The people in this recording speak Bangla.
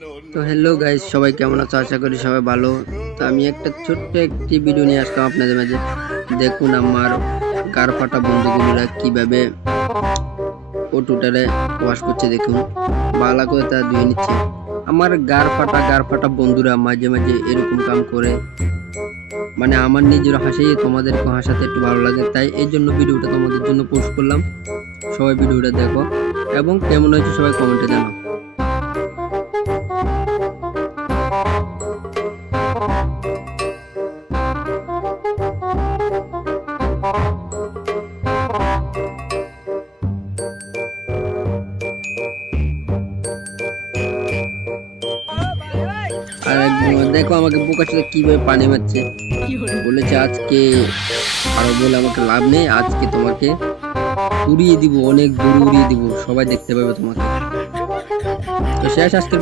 তো হ্যালো গাইস, সবাই কেমন আছো? আশা করি সবাই ভালো। তো আমি একটা ছোট্ট একটি ভিডিও নিয়ে আসলাম আপনাদের মাঝে। দেখুন আমার গার ফাটা বন্ধুগুলোরা কিভাবে ওটুটারে ওয়াশ করছে। দেখুন ভালো করে তা ধুয়ে নিচ্ছে। আমার গার ফাটা বন্ধুরা মাঝে মাঝে এরকম কাম করে, মানে আমার নিজের হাসিয়ে তোমাদেরকে হাসাতে একটু ভালো লাগে, তাই এই জন্য ভিডিওটা তোমাদের জন্য পোস্ট করলাম। সবাই ভিডিওটা দেখো এবং কেমন হয়েছে সবাই কমেন্টে জানাও। আর দেখো আমাকে বোকার সাথে কিভাবে পানি মারছে। বলেছে আজকে আরো বলে আমাকে লাভ নেই, আজকে তোমাকে উড়িয়ে দিব, অনেক দূর উড়িয়ে দিব, সবাই দেখতে পাবে তোমাকে। তো শেষ আজকের